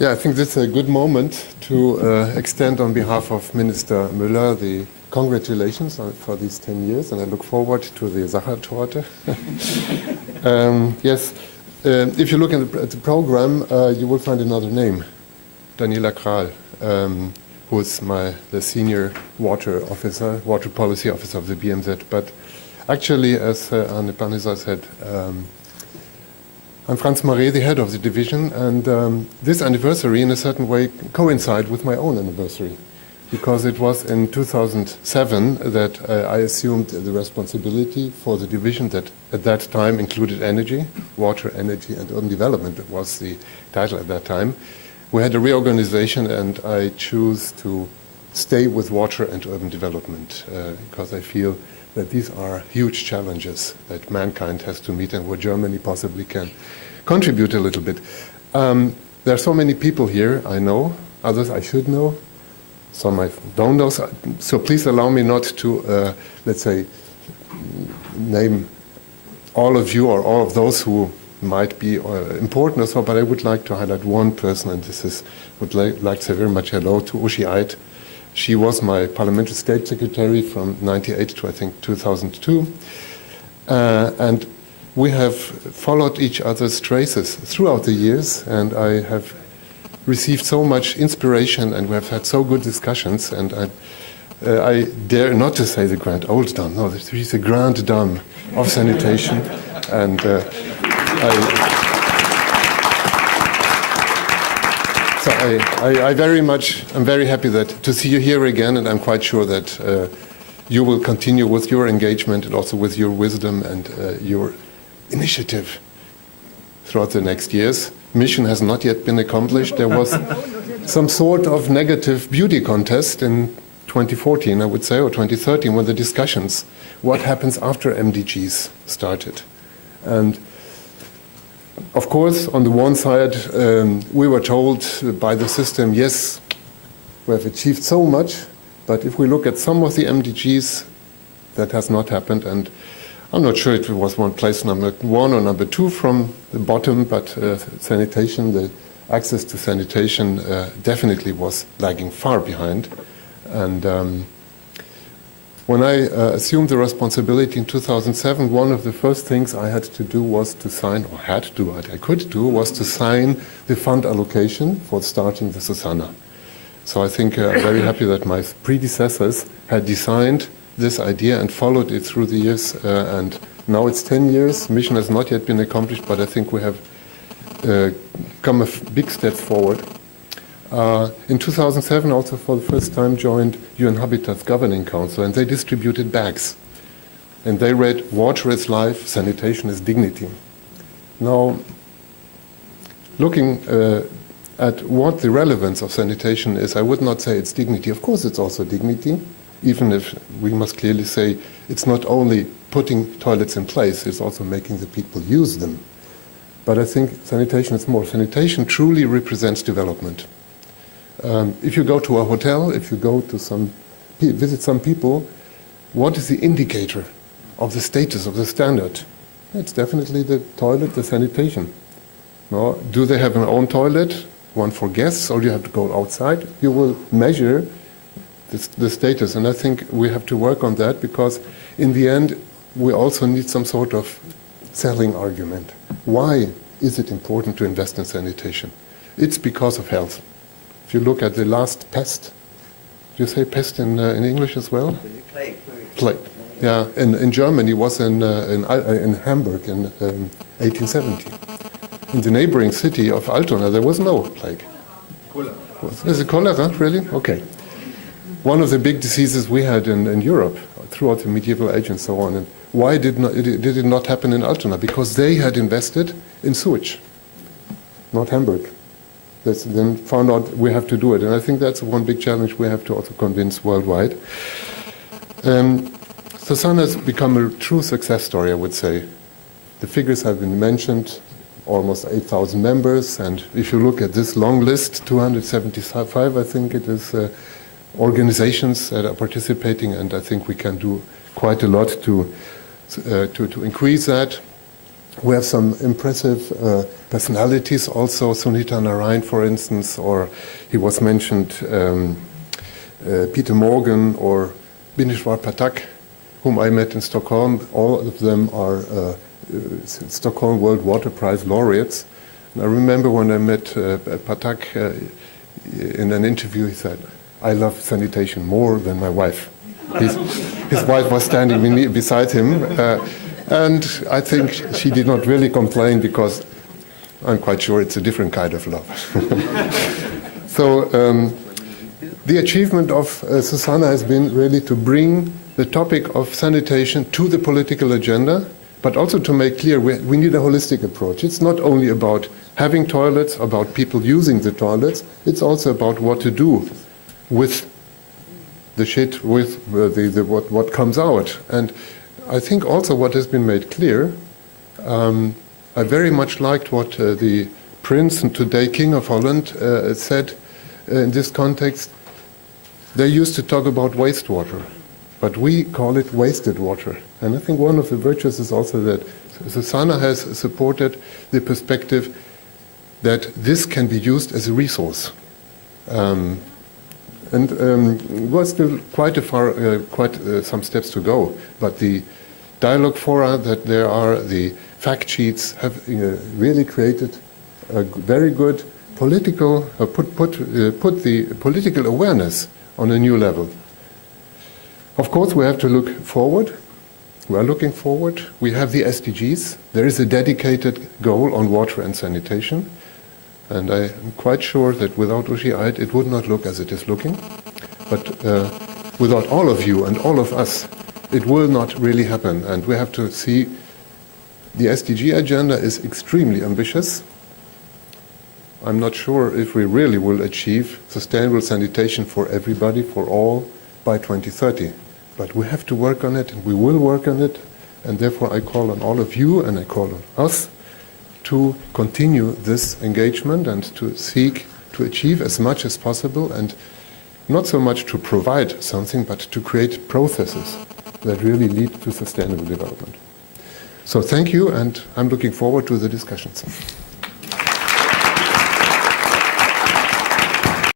Yeah, I think this is a good moment to extend on behalf of Minister Müller the congratulations for these 10 years, and I look forward to the Sachertorte. Yes, if you look at the program, you will find another name, Daniela Kral, who is the senior water policy officer of the BMZ. But actually, as Anne Panizar said, I'm Franz Marré, the head of the division, and this anniversary in a certain way coincides with my own anniversary, because it was in 2007 that I assumed the responsibility for the division that at that time included energy, water, energy, and urban development was the title at that time. We had a reorganization, and I choose to stay with water and urban development because I feel that these are huge challenges that mankind has to meet and where Germany possibly can contribute a little bit. There are so many people here I know, others I should know, some I don't know, so please allow me not to, let's say, name all of you or all of those who might be important or so, but I would like to highlight one person, and would like to say very much hello to Uschi Eid. She was my parliamentary state secretary from 1998 to, I think, 2002. And we have followed each other's traces throughout the years, and I have received so much inspiration, and we have had so good discussions, and I dare not to say the grand old dame, no, she's a grand dame of sanitation, and I'm very happy to see you here again, and I'm quite sure that you will continue with your engagement and also with your wisdom and your initiative throughout the next years. Mission has not yet been accomplished. There was some sort of negative beauty contest in 2014, I would say, or 2013, when the discussions, what happens after MDGs started. And of course, on the one side, we were told by the system, yes, we have achieved so much, but if we look at some of the MDGs, that has not happened. And I'm not sure if it was one place number 1 or number 2 from the bottom, but sanitation, the access to sanitation definitely was lagging far behind. And when I assumed the responsibility in 2007, one of the first things I had to do was to sign, or had to do, what I could do, was to sign the fund allocation for starting the SuSanA. So I think I'm very happy that my predecessors had designed this idea and followed it through the years, and now it's 10 years. Mission has not yet been accomplished, but I think we have come a big step forward. In 2007, also for the first time, joined UN Habitat's Governing Council, and they distributed bags. And they read, water is life, sanitation is dignity. Now, looking at what the relevance of sanitation is, I would not say it's dignity. Of course, it's also dignity, even if we must clearly say it's not only putting toilets in place, it's also making the people use them. But I think sanitation is more. Sanitation truly represents development. If you go to a hotel, if you go to visit some people, what is the indicator of the status of the standard? It's definitely the toilet, the sanitation. No, do they have an own toilet, one for guests, or do you have to go outside? You will measure the status, and I think we have to work on that, because in the end we also need some sort of selling argument. Why is it important to invest in sanitation? It's because of health. If you look at the last pest, do you say pest in English as well? Plague. Plague. Yeah, in Germany was in Hamburg in 1870. In the neighboring city of Altona, there was no plague. Cholera. Is it cholera, really? Okay. One of the big diseases we had in Europe throughout the medieval age and so on. And why did it not happen in Altona? Because they had invested in sewage, not Hamburg. Then found out we have to do it. And I think that's one big challenge we have to also convince worldwide. SuSanA's become a true success story, I would say. The figures have been mentioned, almost 8,000 members. And if you look at this long list, 275, I think it is, organizations that are participating, and I think we can do quite a lot to increase that. We have some impressive personalities also, Sunita Narayan, for instance, or he was mentioned, Peter Morgan or Binishwar Pathak, whom I met in Stockholm. All of them are Stockholm World Water Prize laureates. And I remember when I met Pathak in an interview, he said, "I love sanitation more than my wife." His wife was standing beside him, and I think she did not really complain, because I'm quite sure it's a different kind of love. So the achievement of SuSanA has been really to bring the topic of sanitation to the political agenda, but also to make clear we need a holistic approach. It's not only about having toilets, about people using the toilets, it's also about what to do with the shit, with what comes out. And I think also what has been made clear, I very much liked what the Prince and today King of Holland said in this context. They used to talk about wastewater, but we call it wasted water. And I think one of the virtues is also that SuSanA has supported the perspective that this can be used as a resource. We're still quite some steps to go, but the dialogue fora that there are, the fact sheets have really created a very good political, put the political awareness on a new level. Of course, we have to look forward. We are looking forward. We have the SDGs. There is a dedicated goal on water and sanitation. And I am quite sure that without Uschi Eid, it would not look as it is looking. But without all of you and all of us, it will not really happen. And we have to see the SDG agenda is extremely ambitious. I'm not sure if we really will achieve sustainable sanitation for everybody, for all, by 2030. But we have to work on it, and we will work on it. And therefore, I call on all of you, and I call on us, to continue this engagement and to seek to achieve as much as possible, and not so much to provide something, but to create processes that really lead to sustainable development. So thank you, and I'm looking forward to the discussions.